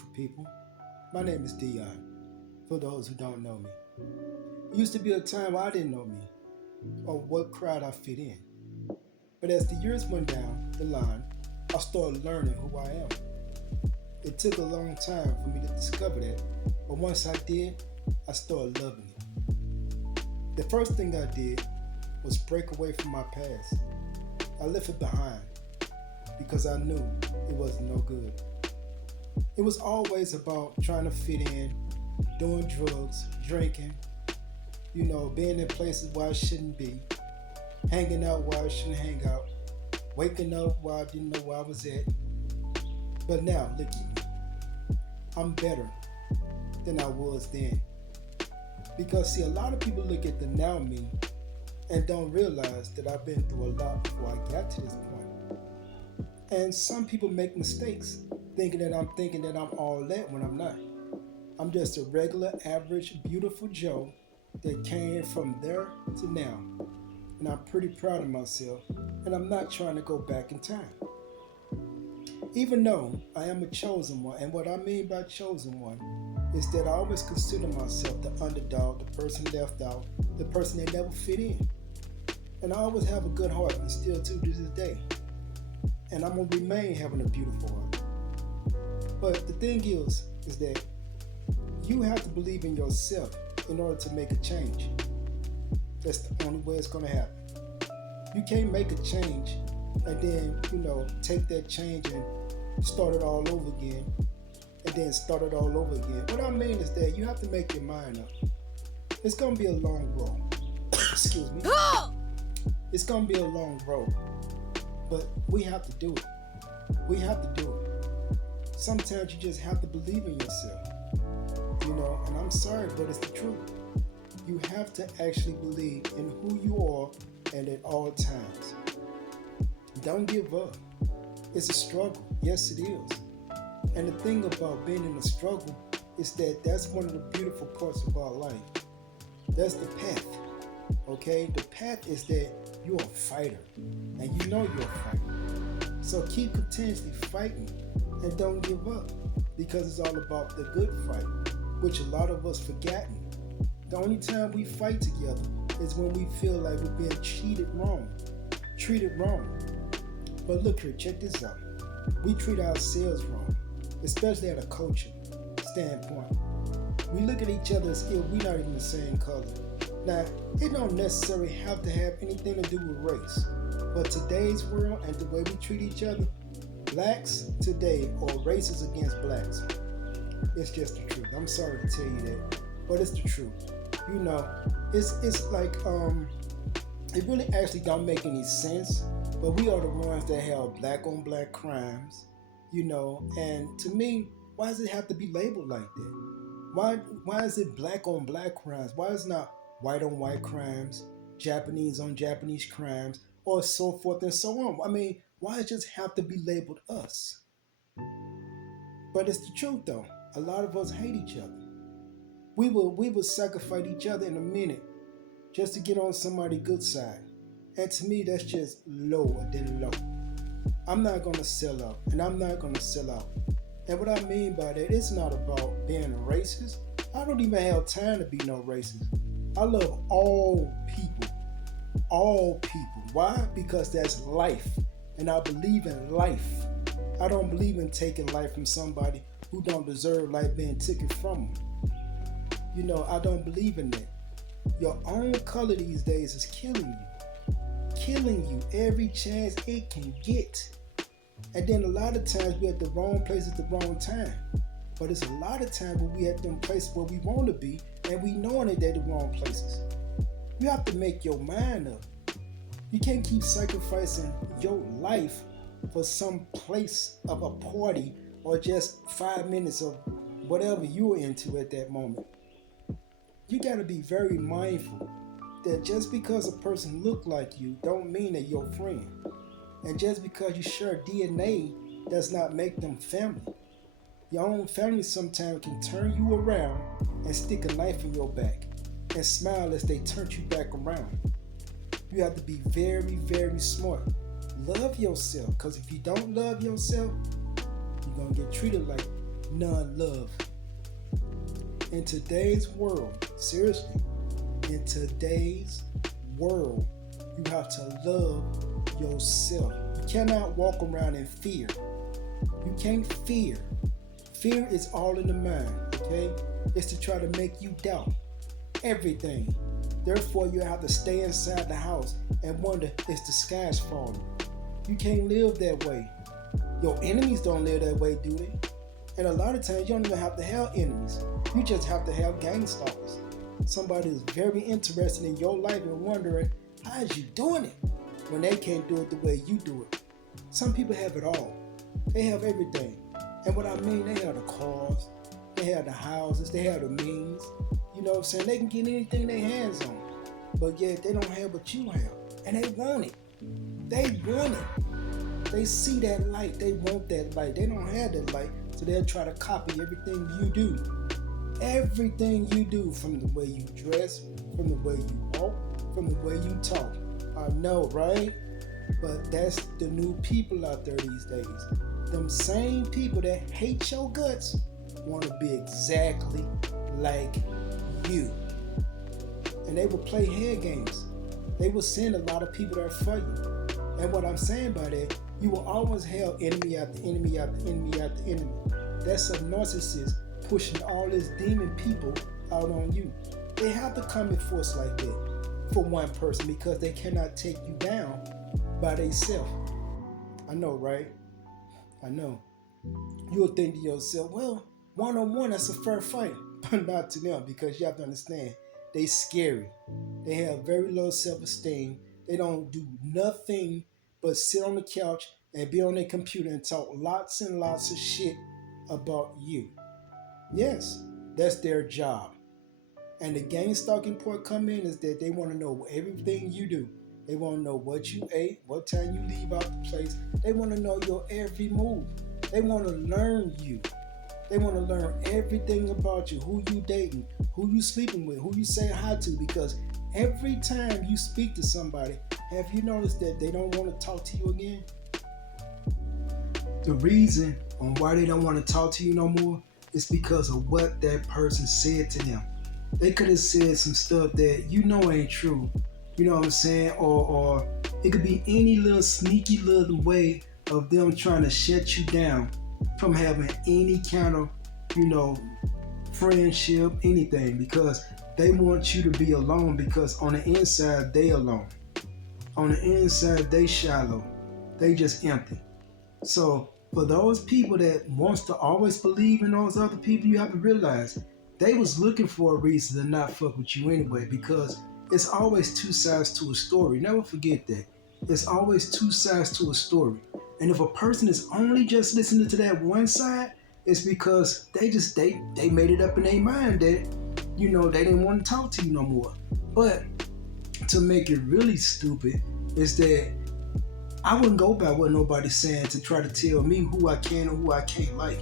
beautiful people. My name is Dion, for those who don't know me. It used to be a time where I didn't know me or what crowd I fit in. But as the years went down the line, I started learning who I am. It took a long time for me to discover that, but once I did, I started loving it. The first thing I did was break away from my past. I left it behind because I knew it was no good. It was always about trying to fit in, doing drugs, drinking, being in places where I shouldn't be, hanging out where I shouldn't hang out, waking up where I didn't know where I was at. But now, look at me. I'm better than I was then. Because see, a lot of people look at the now me and don't realize that I've been through a lot before I got to this point. And some people make mistakes thinking that I'm all that when I'm not. I'm just a regular, average, beautiful Joe that came from there to now. And I'm pretty proud of myself, and I'm not trying to go back in time. Even though I am a chosen one, and what I mean by chosen one is that I always consider myself the underdog, the person left out, the person that never fit in. And I always have a good heart, and still to this day. And I'm going to remain having a beautiful heart. But the thing is that you have to believe in yourself in order to make a change. That's the only way it's going to happen. You can't make a change and then, take that change and start it all over again and then start it all over again. What I mean is that you have to make your mind up. It's going to be a long road. Excuse me. It's going to be a long road. But we have to do it. We have to do it. Sometimes you just have to believe in yourself. And I'm sorry, but it's the truth. You have to actually believe in who you are and at all times. Don't give up. It's a struggle. Yes, it is. And the thing about being in a struggle is that that's one of the beautiful parts of our life. That's the path. Okay? The path is that you're a fighter. And you know you're a fighter. So keep continuously fighting and don't give up. Because it's all about the good fight, which a lot of us forgotten. The only time we fight together is when we feel like we're being treated wrong. But look here, check this out. We treat ourselves wrong, especially at a culture standpoint. We look at each other as if we're not even the same color. Now, it don't necessarily have to have anything to do with race. But today's world and the way we treat each other, blacks today are racist against blacks. It's just the truth. I'm sorry to tell you that, but it's the truth. It's like it really actually don't make any sense. But we are the ones that have black on black crimes, And to me, why does it have to be labeled like that? Why is it black on black crimes? Why is it not white on white crimes, Japanese on Japanese crimes, or so forth and so on? I mean, why does it just have to be labeled us? But it's the truth though. A lot of us hate each other. We will sacrifice each other in a minute just to get on somebody's good side. And to me, that's just lower than low. I'm not going to sell out, and I'm not going to sell out. And what I mean by that, it's not about being racist. I don't even have time to be no racist. I love all people. All people. Why? Because that's life. And I believe in life. I don't believe in taking life from somebody who don't deserve life being taken from them. I don't believe in that. Your own color these days is killing you. Killing you every chance it can get. And then a lot of times we're at the wrong place at the wrong time. But it's a lot of times when we at them places where we want to be and we knowing that they're the wrong places. You have to make your mind up. You can't keep sacrificing your life for some place of a party or just 5 minutes of whatever you're into at that moment. You got to be very mindful that just because a person look like you don't mean that you're a friend. And just because you share DNA does not make them family. Your own family sometimes can turn you around and stick a knife in your back and smile as they turn you back around. You have to be very, very smart. Love yourself, because if you don't love yourself, you're going to get treated like none love. In today's world, seriously, in today's world, you have to love yourself. You cannot walk around in fear. You can't fear. Fear is all in the mind, okay? It's to try to make you doubt everything. Therefore, you have to stay inside the house and wonder, is the skies falling? You can't live that way. Your enemies don't live that way, do they? And a lot of times, you don't even have to have enemies. You just have to have gang stalkers. Somebody who's very interested in your life and wondering, how is you doing it? When they can't do it the way you do it. Some people have it all. They have everything. And what I mean, they have the cars, they have the houses, they have the means. You know what I'm saying? They can get anything they hands on. But yet they don't have what you have. And they want it. They want it. They see that light. They want that light. They don't have that light. So they'll try to copy everything you do. Everything you do, from the way you dress, from the way you walk, from the way you talk. I know, right? But that's the new people out there these days. Them same people that hate your guts want to be exactly like you. And they will play head games. They will send a lot of people there for you. And what I'm saying by that, you will always have enemy after enemy after enemy after enemy. That's a narcissist pushing all these demon people out on you. They have to come in force like that for one person because they cannot take you down by themselves. I know, right? I know. You'll think to yourself, well, one-on-one, that's a fair fight. But not to them, because you have to understand, they scary. They have very low self-esteem. They don't do nothing but sit on the couch and be on their computer and talk lots and lots of shit about you. Yes, that's their job. And the gang stalking part come in is that they want to know everything you do. They want to know what you ate, what time you leave out the place. They want to know your every move. They want to learn you. They want to learn everything about you, who you dating, who you sleeping with, who you saying hi to, because every time you speak to somebody, have you noticed that they don't want to talk to you again? The reason on why they don't want to talk to you no more is because of what that person said to them. They could have said some stuff that you know ain't true. You know what I'm saying? Or it could be any little sneaky little way of them trying to shut you down from having any kind of, friendship, anything, because they want you to be alone, because on the inside, they alone. On the inside, they shallow. They just empty. So for those people that wants to always believe in those other people, you have to realize they was looking for a reason to not fuck with you anyway, because it's always two sides to a story. Never forget that. It's always two sides to a story. And if a person is only just listening to that one side, it's because they made it up in their mind that, they didn't want to talk to you no more. But to make it really stupid is that I wouldn't go by what nobody's saying to try to tell me who I can or who I can't like.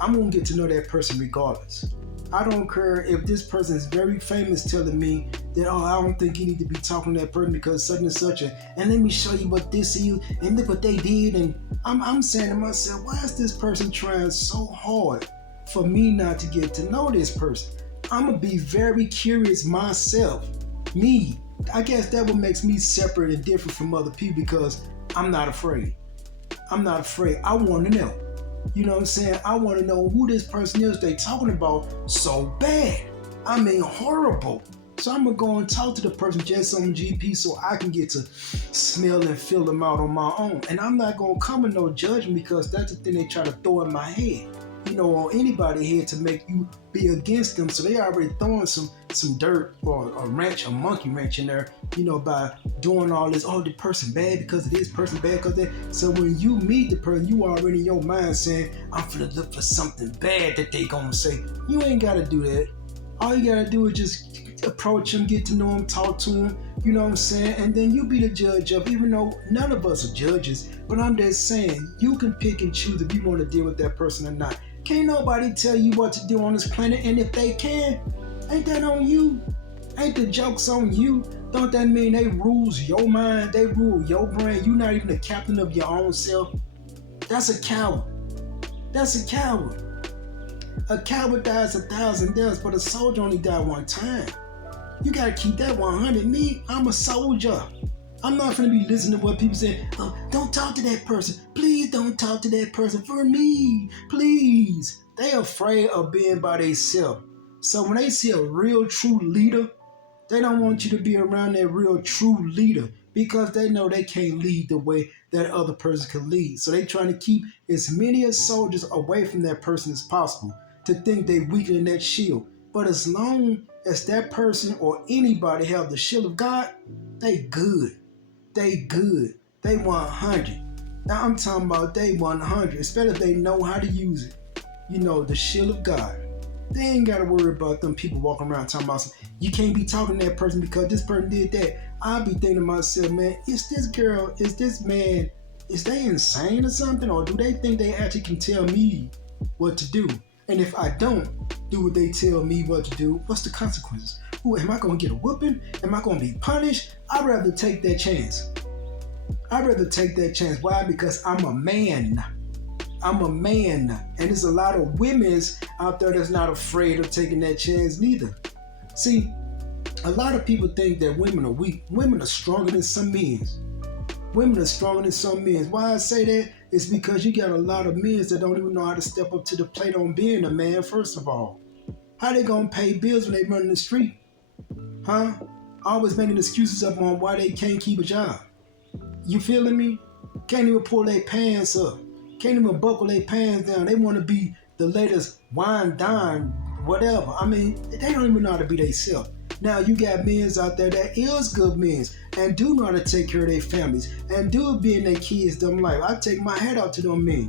I'm going to get to know that person regardless. I don't care if this person is very famous telling me that, I don't think you need to be talking to that person because such and such, and let me show you what this is, and look what they did. And I'm saying to myself, why is this person trying so hard for me not to get to know this person? I'm going to be very curious myself. I guess that what makes me separate and different from other people, because I'm not afraid. I'm not afraid. I want to know. You know what I'm saying? I want to know who this person is they talking about so bad. I mean, horrible. So I'm going to go and talk to the person just on GP so I can get to smell and feel them out on my own. And I'm not going to come with no judgment, because that's the thing they try to throw in my head. On anybody's head to make you be against them. So they already throwing some dirt or a monkey wrench in there, by doing all this, the person bad because of this, person bad because of that. So when you meet the person, you already in your mind saying, I'm finna look for something bad that they gonna say. You ain't gotta do that. All you gotta do is just approach them, get to know them, talk to them, you know what I'm saying? And then you be the judge of, even though none of us are judges, but I'm just saying, you can pick and choose if you want to deal with that person or not. Can't nobody tell you what to do on this planet, and if they can, ain't that on you? Ain't the joke's on you? Don't that mean they rules your mind, they rule your brain? You're not even the captain of your own self. That's a coward. That's a coward. A coward dies 1,000 deaths, but a soldier only died one time. You gotta keep that 100. Me, I'm a soldier. I'm not gonna be listening to what people say. Oh, don't talk to that person. Please don't talk to that person for me. Please. They afraid of being by themselves. So when they see a real true leader, they don't want you to be around that real true leader because they know they can't lead the way that other person can lead. So they trying to keep as many as soldiers away from that person as possible to think they weaken that shield. But as long as that person or anybody have the shield of God, they good. They good. They 100. Now I'm talking about they 100, especially if they know how to use it. You know, the shield of God. They ain't got to worry about them people walking around talking about you can't be talking to that person because this person did that. I'll be thinking to myself, man, is this girl, is this man, is they insane or something? Or do they think they actually can tell me what to do? And if I don't do what they tell me what to do, what's the consequences? Ooh, am I going to get a whooping? Am I going to be punished? I'd rather take that chance. I'd rather take that chance. Why? Because I'm a man. I'm a man. And there's a lot of women out there that's not afraid of taking that chance neither. See, a lot of people think that women are weak. Women are stronger than some men. Women are stronger than some men. Why I say that is because you got a lot of men that don't even know how to step up to the plate on being a man, first of all. How they gonna pay bills when they run in the street? Huh? Always making excuses up on why they can't keep a job. You feeling me? Can't even pull their pants up. Can't even buckle their pants down. They want to be the latest wine, dime, whatever. I mean, they don't even know how to be themselves. Now you got men out there that is good men and do know how to take care of their families and do be in their kids' dumb life. I take my hat out to them men.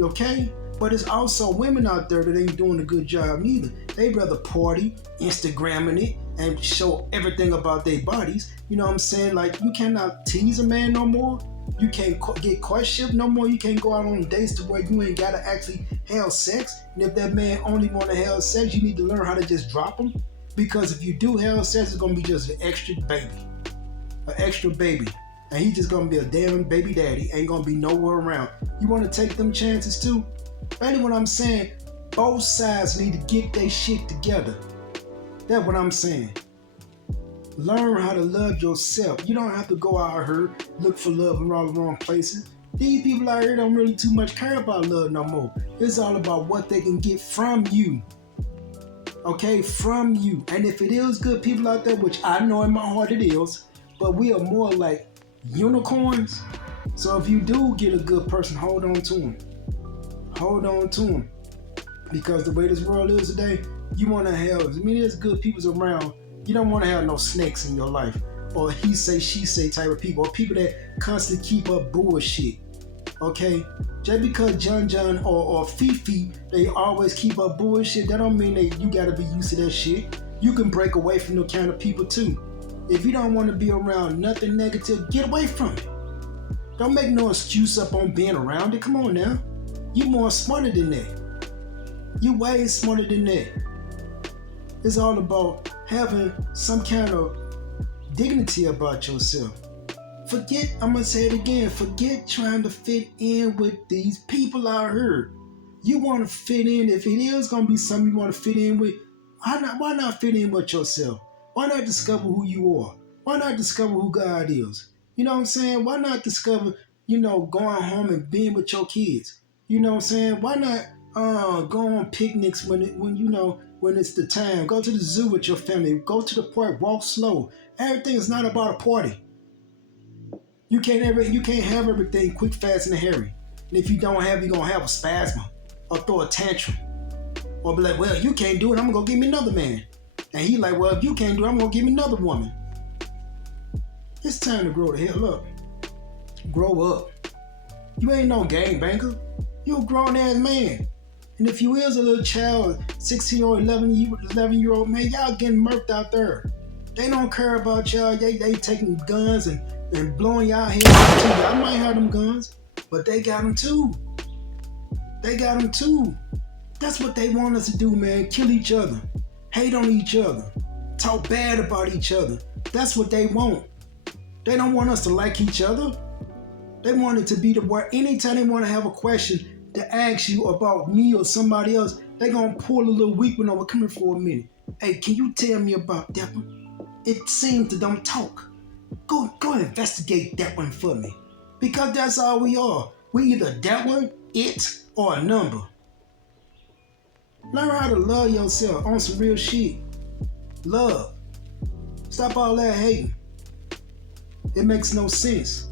Okay? But it's also women out there that ain't doing a good job neither. They rather party, Instagramming it, and show everything about their bodies. You know what I'm saying? Like, you cannot tease a man no more. You can't get courtship no more. You can't go out on dates to where you ain't got to actually have sex. And if that man only want to have sex, you need to learn how to just drop him. Because if you do have sex, it's going to be just an extra baby. An extra baby. And he just going to be a damn baby daddy. Ain't going to be nowhere around. You want to take them chances too? Really what I'm saying, both sides need to get their shit together. That's what I'm saying. Learn how to love yourself. You don't have to go out here, look for love in all the wrong places. These people out here don't really too much care about love no more. It's all about what they can get from you. Okay, from you. And if it is good people out there, which I know in my heart it is, but we are more like unicorns. So if you do get a good person, hold on to them. Hold on to them. Because the way this world is today, you want to have as many as good people around. You don't want to have no snakes in your life, or he say, she say type of people, or people that constantly keep up bullshit. Okay? Just because John or Fifi, they always keep up bullshit, that don't mean that you gotta be used to that shit. You can break away from the kind of people too. If you don't want to be around nothing negative, get away from it. Don't make no excuse up on being around it. Come on now. You more smarter than that. You way smarter than that. It's all about having some kind of dignity about yourself. Forget, I'm going to say it again, forget trying to fit in with these people out here. You want to fit in, if it is going to be something you want to fit in with, why not fit in with yourself? Why not discover who you are? Why not discover who God is? You know what I'm saying? Why not discover, going home and being with your kids? You know what I'm saying? Why not go on picnics when it's the time? Go to the zoo with your family. Go to the park. Walk slow. Everything is not about a party. You can't have everything quick, fast, and hurry. And if you don't have, you're gonna have a spasm or throw a tantrum. Or be like, well, you can't do it, I'm gonna go get me another man. And he like, well, if you can't do it, I'm gonna get me another woman. It's time to grow the hell up. Grow up. You ain't no gangbanger. You a grown ass man. And if you is a little child, 16 or 11-year-old man, y'all getting murked out there. They don't care about y'all. They taking guns and blowing y'all heads off too. Y'all might have them guns, but they got them too. They got them too. That's what they want us to do, man. Kill each other. Hate on each other. Talk bad about each other. That's what they want. They don't want us to like each other. They want it to be the where anytime they want to have a question to ask you about me or somebody else, They gonna pull a little weak when I was coming for a minute. Hey, can you tell me about that one? It seems to don't talk. Go investigate that one for me. Because that's all we are. We either that one, it, or a number. Learn how to love yourself on some real shit. Love. Stop all that hating. It makes no sense.